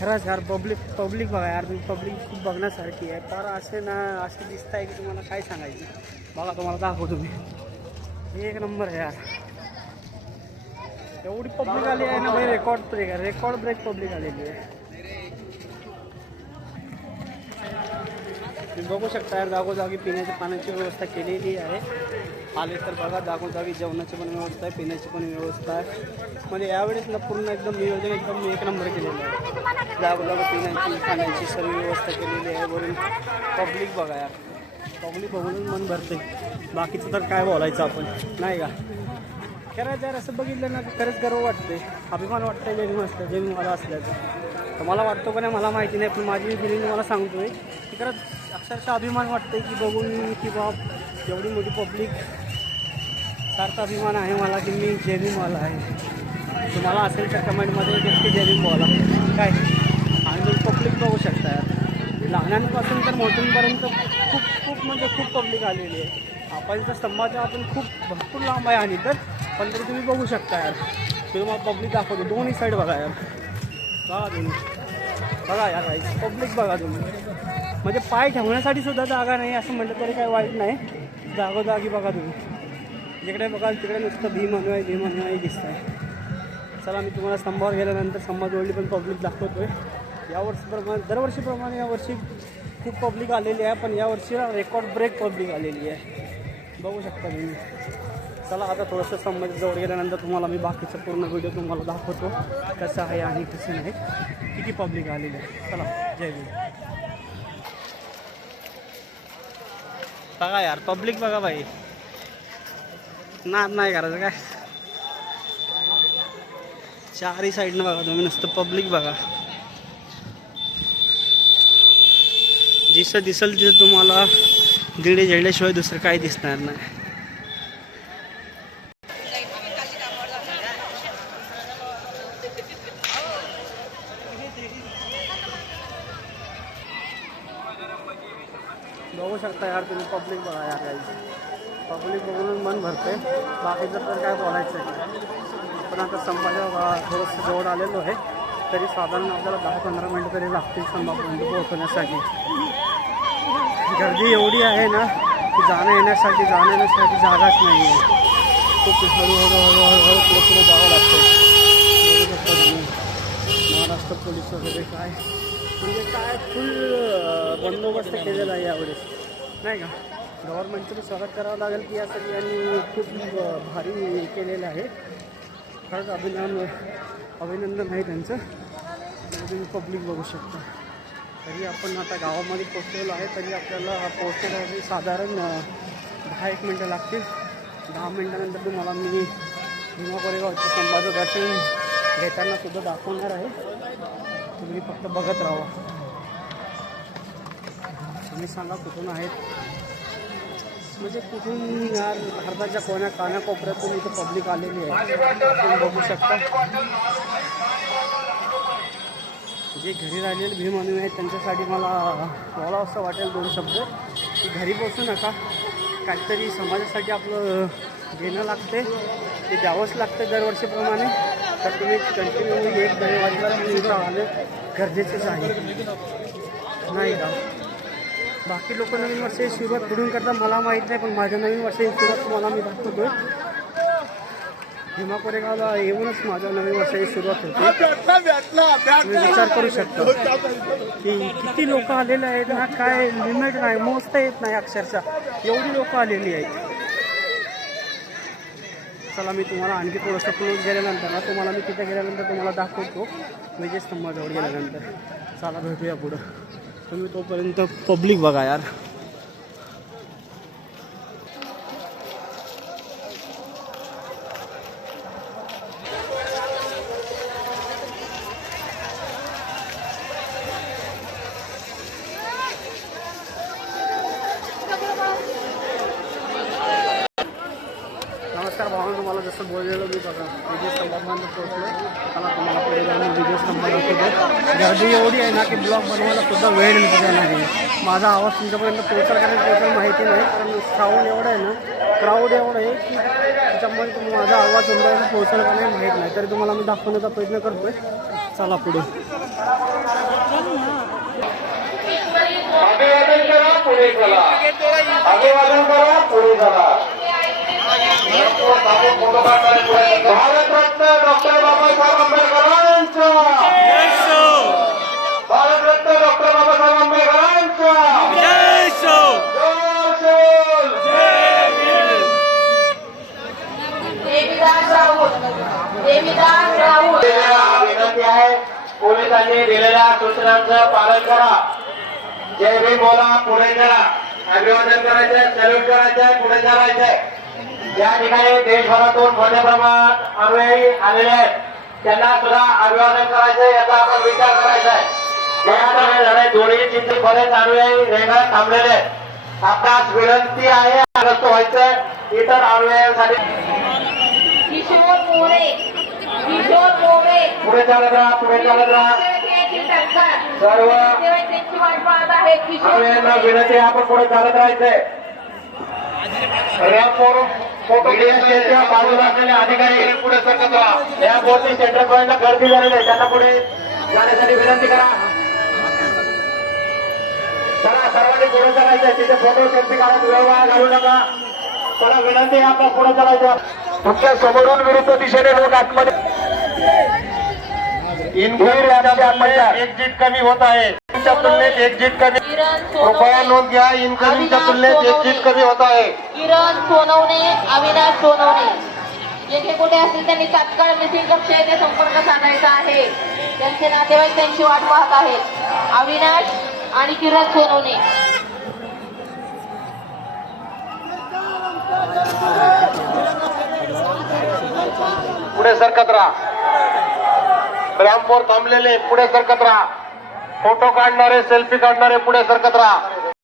खरंच यार पब्लिक बघा यार, तुम्ही पब्लिक खूप बघण्यासारखी आहे. फार असे ना असे दिसत आहे की तुम्हाला काय सांगायचं. बघा तुम्हाला दाखवतो तुम्ही, एक नंबर आहे यार. एवढी पब्लिक आली आहे ना भाई, रेकॉर्ड ब्रेक पब्लिक आलेली आहे. तुम्ही बघू शकता यार, जागोजागी पिण्याच्या पाण्याची व्यवस्था केलेली आहे. आले तर बघा, जागोजागी जेवणाची पण व्यवस्था आहे, पिण्याची पण व्यवस्था आहे. म्हणजे यावेळेस ना पूर्ण एकदम नियोजन एकदम एक नंबर केलेलं आहे. जागोजागी पिण्याची खाण्याची सर्व व्यवस्था केलेली आहे. वरून पब्लिक बघा यार, पब्लिक बघून मन भरते. बाकीचं तर काय बोलायचं आपण, नाही का. खरंच यार असं बघितलं ना खरंच गर्व वाटते, अभिमान वाटतं जेवी मला असल्याचं. तर मला वाटतो का नाही मला माहिती नाही, पण माझी फिलिंग मला सांगतोय की खरंच अक्षरशः अभिमान वाटते की बघून की बाप एवढी मोठी पब्लिक. सारखा अभिमान आहे मला की मी जेवीमवाला आहे. तुम्हाला असेल तर कमेंटमध्ये नक्की जेवीमवाला काय. आणि तुम्ही पब्लिक बघू शकता यार, लहानांपासून तर मोठ्यांपर्यंत खूप खूप म्हणजे खूप पब्लिक आलेली आहे. आपण तर स्तंभाचा आपण खूप भरपूर लांब आहे आणि तर पण तरी तुम्ही बघू शकता यार. तुम्हाला पब्लिक दाखवतो, दोन्ही साईड बघा यार, बघा तुम्ही, बघा यार पब्लिक बघा तुम्ही. म्हणजे पाय ठेवण्यासाठी सुद्धा जागा नाही असं म्हटलं तरी काही वाईट नाही. जागोजागी बघा तुम्ही, जिकडे बघाल तिकडे नुसतं भीम दिसत आहे. चला मी तुम्हाला स्तंभावर गेल्यानंतर स्तंभाजवळली पण पब्लिक दाखवतो आहे. यावर्षीप्रमाणे दरवर्षीप्रमाणे यावर्षी खूप पब्लिक आलेली आहे, पण यावर्षी रेकॉर्ड ब्रेक पब्लिक आलेली आहे, बघू शकता तुम्ही. चला आता थोडंसं स्तंभाजवळ गेल्यानंतर तुम्हाला मी बाकीचं पूर्ण व्हिडिओ तुम्हाला दाखवतो कसं आहे आणि कसं नाही, किती पब्लिक आलेली आहे. चला जय भीम. बघा यार पब्लिक बघा भाई, नाद नाही करायचं काय. चारही साईडनं बघा तुम्ही, नुसतं पब्लिक बघा. जिसं दिसेल तिथं तुम्हाला दिडे झेडल्याशिवाय दुसरं काही दिसणार नाही. बघू शकता यार तुम्ही पब्लिक बघा यार, पब्लिक बघून मन भरते. बाकीचं तर काय बोलायचं आहे. पण आता स्तंभाच्या थोडंसं जवळ आलेलो आहे, तरी साधारण आपल्याला 10-15 मिनटं तरी लागतील स्तंभापर्यंत पोहोचण्यासाठी. गर्दी एवढी आहे ना की जाणं येण्यासाठी जागाच नाही आहे. खूप हळूहळू पुढे जावं लागतं. महाराष्ट्र पोलीस वगैरे काय म्हणजे काय फुल बंदोबस्त केलेला आहे यावेळेस, नाही का. गव्हर्नमेंटचं स्वागत करावं लागेल की यासाठी यांनी खूप भारी केलेलं आहे. खरंच अभिनंदन आहे त्यांचं. तुम्ही पब्लिक बघू शकता. तरी आपण आता गावामध्ये पोचलेलो आहे, तरी आपल्याला पोहोचण्यासाठी साधारण 10-1 मिनटं लागतील. 10 मिनटानंतर तुम्हाला मी भीमा कोरेगावच्या स्तंभाचं दर्शन घेताना सुद्धा दाखवणार आहे. तुम्ही फक्त बघत राहा. तुम्ही सांगा कुठून आहेत, म्हणजे कुठून यार. भारताच्या कानाकोपऱ्यातून इथं पब्लिक आलेली आहे, तुम्ही बघू शकता. जे घरी राहिलेले भीमानू आहेत त्यांच्यासाठी मला बोलावं असं वाटेल 2 शब्द की घरी बसू नका. काहीतरी समाजासाठी आपलं देणं लागते, ते द्यावंच लागतं दरवर्षीप्रमाणे. तर तुम्ही कंटिन्यू 1 जानेवारीला तुम्ही इथं आलं गरजेचंच आहे, नाही का. बाकी लोक नवीन वर्षाची सुरुवात कुठून करतात मला माहीत नाही, पण माझ्या नवीन वर्षाची सुरुवात तुम्हाला मी दाखवतो. भीमा कोरेगावला येऊनच माझ्या नवीन वर्षाची सुरुवात होते. तुम्ही विचार करू शकता की किती लोक आलेले आहेत ना, काय लिमिट नाही, मोजता येत नाही अक्षरशः, एवढी लोक आलेली आहेत. चला मी तुम्हाला आणखी थोडंसं क्लोज गेल्यानंतर ना तुम्हाला मी तिथे गेल्यानंतर तुम्हाला दाखवतो विजयस्तंभाजवळ गेल्यानंतर. चला भेटूया पुढं. तुम्ही तोपर्यंत पब्लिक बघा यार. नमस्कार भावना, तुम्हाला जसं बोललेलं मी बघा विजयस्तंभापर्यंत पोहोचलो. मला तुम्हाला पुढे जाऊन विजयस्तंभ दाखवतो. गर्दी एवढी आहे ना की ब्लॉग बनवायला सुद्धा वेळ निघाला नाही. माझा आवाज तुमच्यापर्यंत पोहोचल माहिती नाही, कारण साऊंड एवढं आहे ना, क्राऊड एवढं आहे की त्याच्यामुळे माझा आवाज तुमच्यापर्यंत पोहोचला का नाही माहीत नाही. तरी तुम्हाला मी दाखवण्याचा प्रयत्न करतो आहे. चला पुढे. अभिवादन करा पुढे चला. अभिवादन करा पुढे चला. भारतरत्न डॉक्टर बाबासाहेब आंबेडकरांचा. भारतरत्न डॉक्टर बाबासाहेब आंबेडकरांचा. विनंती आहे, पोलिसांनी दिलेल्या सूचनांचं पालन करा. जय भीम बोला, पुढे करा. अभिवादन करायचंय, सॅल्यूट करायचंय, पुढे करायचंय. या ठिकाणी देशभरातून मोठ्या प्रमाणात अनुयायी आलेले आहेत, त्यांना सुद्धा अभिवादन करायचंय, याचा आपण विचार करायचा आहे. ज्या दोन्ही चिंतन बरेच अनुयायी रेंगाळत थांबलेले आहेत. आपणास विनंती आहे, ग्रस्त व्हायचंय. इतर अनुयायांसाठी पुढे चालत राहा, पुढे चालत राहा. सर्व अनुयायांना विनंती आहे, आपण पुढे चालत राहायचंय. मीडिया बाजूला असलेले अधिकारी पुढे सरकत राहा. या बोर्डिंग सेंटर पॉईंटला गर्दी झालेली आहे, त्यांना पुढे जाण्यासाठी विनंती करा. चला, सर्वांनी पुढे चालायचंय. तिथे फोटो सेल्फी काढत व्यवहार घालू नका. मला विनंती आहे, आपल्या पुढे चालायचं. तुमच्या समोरून विरुद्ध दिशेने लोक आतमध्ये एक्झिट कमी होत आहे. तुमच्या तुलनेत एक्झिट कमी. कृपया नोंद घ्या, इनकमिंगच्या तुलनेत एक्झिट कमी होत आहे. किरण सोनवणे, अविनाश सोनवणे जेथे कुठे असतील त्यांनी तात्काळ मिसिंग कक्ष येथे संपर्क साधायचा आहे. त्यांचे नातेवाईक त्यांची वाट पाहत आहेत. अविनाश आणि किरण सोनवणे. पुढे सरकत राहा. रॅम्पवर थांबलेले पुढे सरकत राहा. फोटो काढणारे, सेल्फी काढणारे पुढे सरकत राहा.